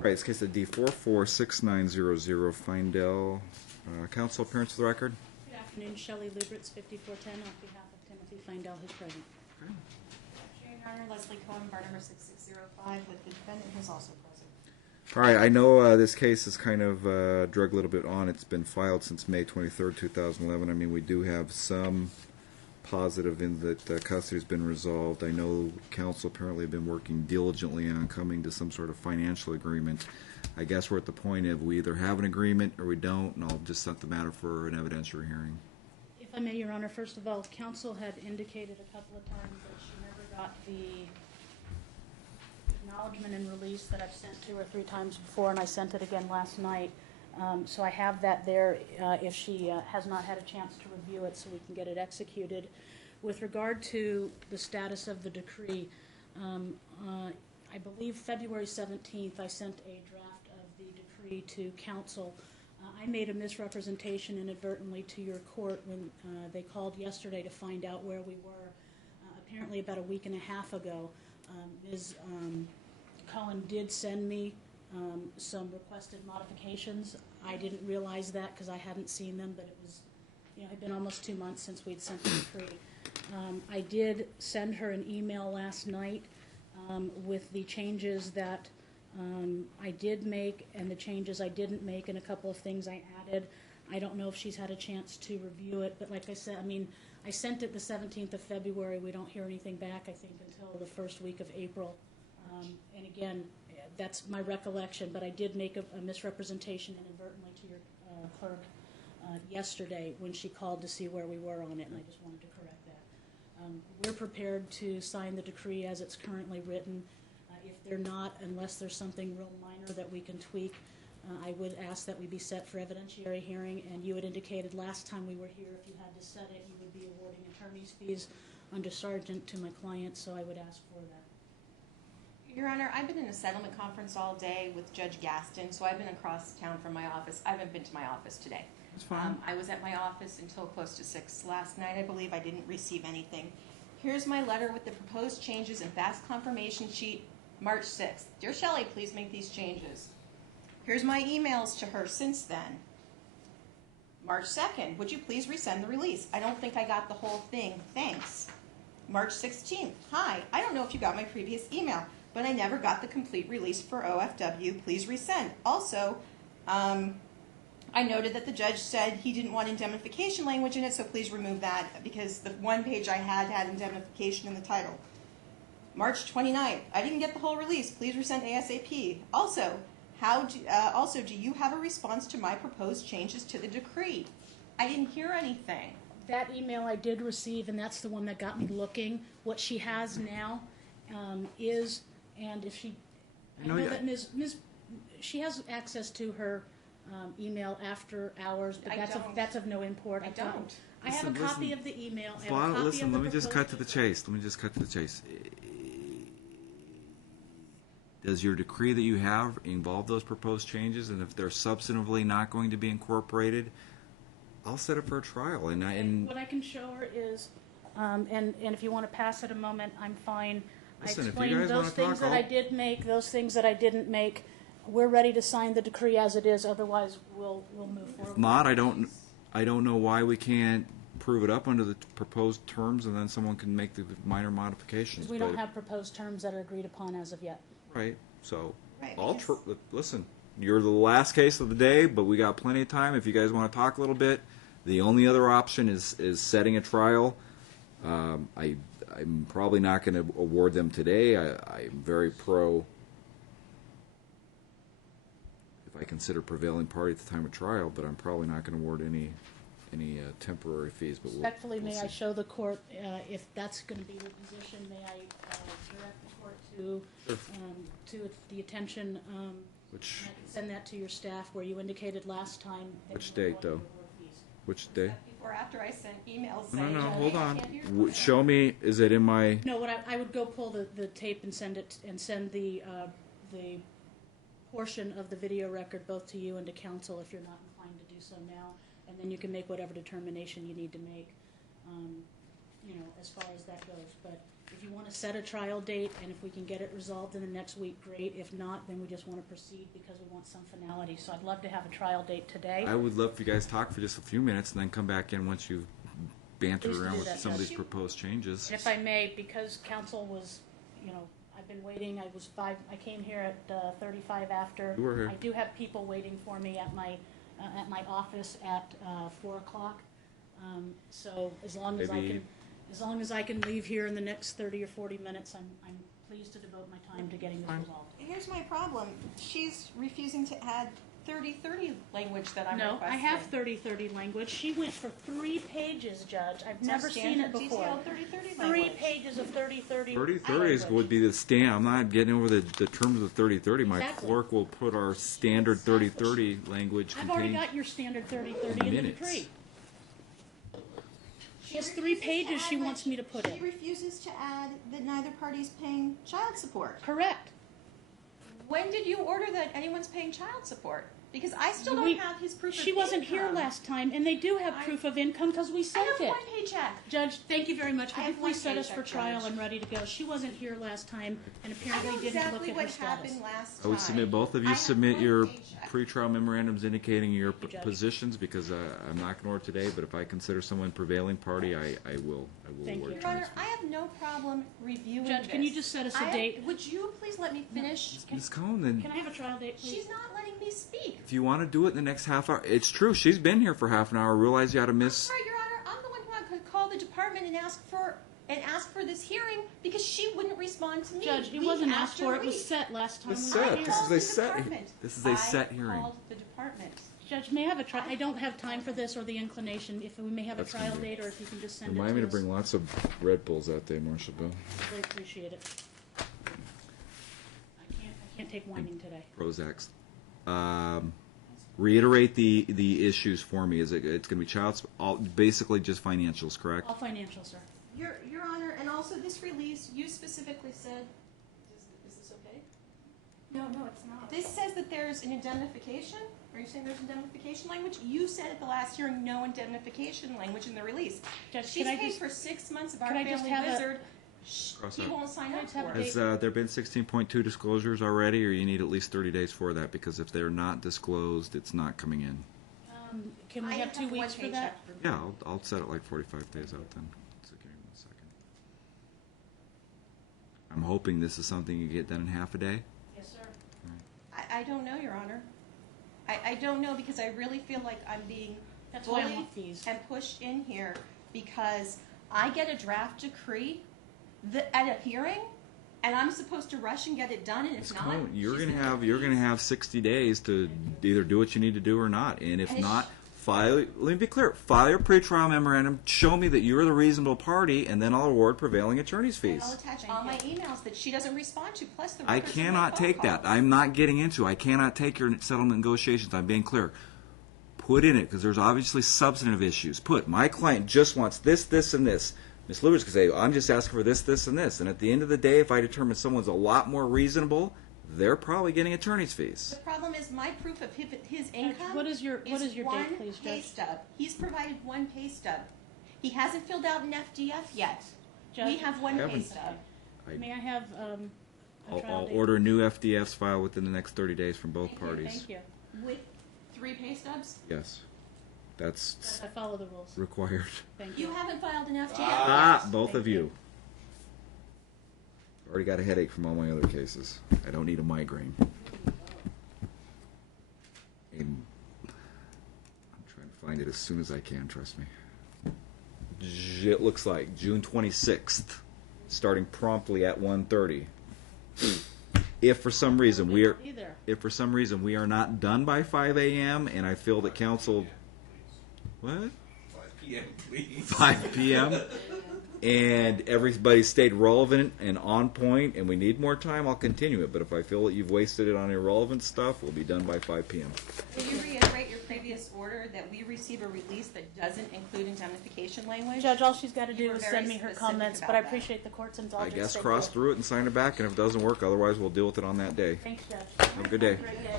All right, it's case of D446900 Feindel. Counsel appearance for the record. Good afternoon, Shelley Lubritz, 5410, on behalf of Timothy Feindel, who's present. Your Honor, Leslie Cohen, bar number 6605, with the defendant who's also present. All right, I know this case is kind of drug a little bit on. It's been filed since May 23rd, 2011. I mean, we do have some positive in that custody has been resolved. I know counsel apparently have been working diligently on coming to some sort of financial agreement. I guess we're at the point of we either have an agreement or we don't, and I'll just set the matter for an evidentiary hearing. If I may, Your Honor, first of all, counsel had indicated a couple of times that she never got the acknowledgement and release that I've sent 2 or 3 times before, and I sent it again last night. So I have that there if she has not had a chance to review it so we can get it executed. With regard to the status of the decree, I believe February 17th I sent a draft of the decree to counsel. I made a misrepresentation inadvertently to your court when they called yesterday to find out where we were. Apparently about a week and a half ago, Ms. Cohen did send me some requested modifications. I didn't realize that because I hadn't seen them, but it was, it had been almost 2 months since we'd sent the decree. I did send her an email last night with the changes that I did make and the changes I didn't make and a couple of things I added. I don't know if she's had a chance to review it, but like I said, I mean, I sent it the 17th of February. We don't hear anything back, I think, until the first week of April. And again, that's my recollection, but I did make a misrepresentation inadvertently to your clerk yesterday when she called to see where we were on it, and I just wanted to correct that. We're prepared to sign the decree as it's currently written. If they're not, unless there's something real minor that we can tweak, I would ask that we be set for evidentiary hearing, and you had indicated last time we were here if you had to set it, you would be awarding attorney's fees under Sergeant to my client, so I would ask for that. Your Honor, I've been in a settlement conference all day with Judge Gaston, so I've been across town from my office. I haven't been to my office today. That's fine. I was at my office until close to 6 last night, I believe. I didn't receive anything. Here's my letter with the proposed changes and fast confirmation sheet, March 6th. Dear Shelley, please make these changes. Here's my emails to her since then. March 2nd, would you please resend the release? I don't think I got the whole thing. Thanks. March 16th, hi, I don't know if you got my previous email, but I never got the complete release for OFW. Please resend. Also, I noted that the judge said he didn't want indemnification language in it, so please remove that because the one page I had indemnification in the title. March 29th, I didn't get the whole release. Please resend ASAP. Also, do you have a response to my proposed changes to the decree? I didn't hear anything. That email I did receive, and that's the one that got me looking. What she has now is, and if she, I know that she has access to her email after hours, but that's of no import. I don't. I have a copy of the email. Listen, let me just cut to the chase. Does your decree that you have involve those proposed changes? And if they're substantively not going to be incorporated, I'll set it for a trial. And what I can show her is, and if you want to pass it a moment, I'm fine. Listen, I explained those things that I did make, those things that I didn't make. We're ready to sign the decree as it is. Otherwise, we'll move forward. If not, I don't know why we can't prove it up under the proposed terms, and then someone can make the minor modifications. We don't have proposed terms that are agreed upon as of yet. Right. So, right, listen, you're the last case of the day, but we got plenty of time. If you guys want to talk a little bit, the only other option is setting a trial. I'm probably not going to award them today. I'm very pro. If I consider prevailing party at the time of trial, but I'm probably not going to award any temporary fees. But Respectfully, we'll may see. I show the court, if that's going to be your position, may I direct the court to the attention, Which, I can send that to your staff where you indicated last time. Which date, though? Which day? Before after I sent emails No, saying, hold I on. can't hear you. Show me, is it in my... No, what I would go pull the tape and send it, and send the portion of the video record both to you and to counsel if you're not inclined to do so now, and then you can make whatever determination you need to make, as far as that goes. But If you want to set a trial date, and if we can get it resolved in the next week, great. If not, then we just want to proceed because we want some finality. So I'd love to have a trial date today. I would love for you guys to talk for just a few minutes and then come back in once you've bantered Please do around with that, some of Judge. these proposed changes. And if I may, because council was, I've been waiting, I came here at 35 after. You were here. I do have people waiting for me at my office at 4 o'clock. So as long as I can leave here in the next 30 or 40 minutes, I'm pleased to devote my time to getting this resolved. Here's my problem. She's refusing to add 30-30 language that I'm No, requesting. I have 30-30 language. She went for 3 pages, Judge. I've never seen it before. Detailed 30-30 3 language. pages of 30-30 30-30 would be the stand. I'm not getting over the terms of 30-30. My Exactly. clerk will put our standard 30-30 language I've already contained. got your standard 30-30 in the Minutes. decree. She has 3 pages she wants me to put She in. refuses to add that neither party's paying child support. Correct. When did you order that anyone's paying child support? Because I still We- don't have his proof of She wasn't here income. last time, and they do have proof of income because we I sent have it. one paycheck. Judge, thank you very much. I Could you have one please set us for paycheck, trial? Judge. I'm ready to go. She wasn't here last time, and I apparently know didn't look exactly at her what status. happened last I would time. submit both of you I have submit one your paycheck. pre-trial memorandums indicating your Thank you, Judge. positions because I'm not going to order today, but if I consider someone prevailing party, I will Thank award you. Your Honor, transfer. I have no problem reviewing Judge, this. can you just set us a date? Would you please let me finish? Ms. Cohn, then Can I have a trial date, please? She's not letting me speak. if you want to do it in the next half hour, it's true. She's been here for half an hour. Realize you had to miss. Sorry, Your Honor, I'm the one who had to call the department and ask for this hearing because she wouldn't respond to me. Judge, it week wasn't asked after for. It was week. set last time. It was we were set. here. This is Called a the set- department. this is a set hearing. I called the department. Judge, may I have a trial? I don't have time for this or the inclination. If we may have a That's trial fine. date, or if you can just send Remind me it to to us. bring lots of Red Bulls that day, Marshal Bill. Really appreciate it. I can't take whining today. Prozacs. Reiterate the issues for me. Is it's going to be basically just financials, correct? All financial, sir. Your Honor, and also this release, you specifically said, is this okay? No, it's not. This says that there's an indemnification. Are you saying there's indemnification language? You said at the last hearing no indemnification language in the release. Judge, She's can I paid just- for 6 months of our can I just family have a- wizard. Cross He out. won't sign Can I up just have for a it. date? Has there been 16.2 disclosures already, or you need at least 30 days for that? Because if they're not disclosed, it's not coming in. Can we I have 2 one weeks for that? paycheck for- Yeah, I'll set it like 45 days out then. So give me 1 second. I'm hoping this is something you get done in half a day. Yes, sir. I don't know, Your Honor. I don't know because I really feel like I'm being That's why I bullied want fees. and pushed in here because I get a draft decree at a hearing and I'm supposed to rush and get it done, and if Ms. not, Cohn, you're she's gonna have 60 days to either do what you need to do or not. And if And it's- not, file. Let me be clear. File your pretrial memorandum. Show me that you're the reasonable party, and then I'll award prevailing attorney's fees. I'll attach all my emails that she doesn't respond to, plus the I records of my cannot phone take that. calls. I'm not getting into. I cannot take your settlement negotiations. I'm being clear. Put in it because there's obviously substantive issues. Put my client just wants this, this, and this. Ms. Lewis could say, I'm just asking for this, this, and this. And at the end of the day, if I determine someone's a lot more reasonable, they're probably getting attorney's fees. The problem is my proof of his income what is your date, one please, pay Judge? stub. He's provided one pay stub. He hasn't filled out an FDF yet. Judge? We have one pay Haven't. stub. May I have a trial I'll date? order new FDFs filed within the next 30 days from both Thank you, parties. Thank you. With 3 pay stubs? Yes. That's I follow the rules. required. Thank You you. haven't filed an FDF Ah, yet. both Thank of you. Already got a headache from all my other cases. I don't need a migraine. And I'm trying to find it as soon as I can, trust me. It looks like June 26th, starting promptly at 1:30. If for some reason we are not done by 5 a.m. and I feel that council, what? 5 p.m., please. 5 p.m. and everybody stayed relevant and on point and we need more time, I'll continue it. But if I feel that you've wasted it on irrelevant stuff, we'll be done by 5 p.m. Will you reiterate your previous order that we receive a release that doesn't include indemnification language? Judge, all she's got to You do were is very send me her specific comments, about but I that. appreciate the court's I indulgence. guess Thank cross you. through it and sign it back, and if it doesn't work, otherwise we'll deal with it on that day. Thanks, Judge. Have a good day. Great day.